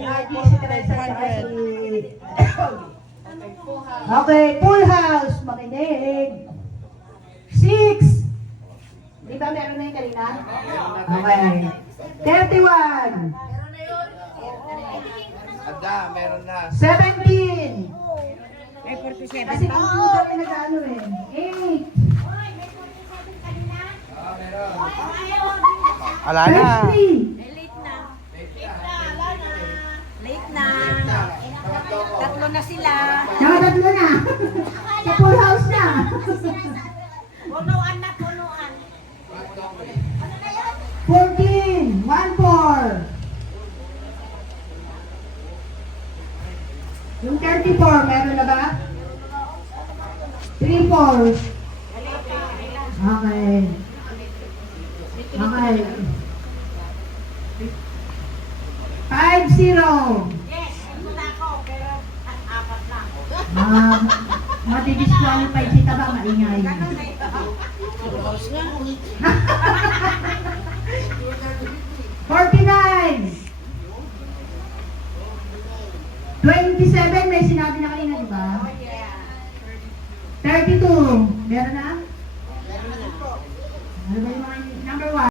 RG, si Teresa, at si... Okay, full house. Makinig. 6. Di ba meron na yung kanina? Okay. 31. Ada, meron na. 17. Ay, 47 Kasi pa. computer yung nag-ano eh. 8. Ala na. 33. Late na. Tatlo na sila. Nakatatlo na. Sa full house na. Punuan na, punuan. 14. 1-4. Yung 34, meron na ba? 3-4. Okay. Okay. 5-0. Yes, ito na ako, pero apat lang. Mati-disqualify si Taba, maingay. Ganun na ito. 49. 27, may sinabi na kanina, di ba? Oh, yeah. 32. Meron na?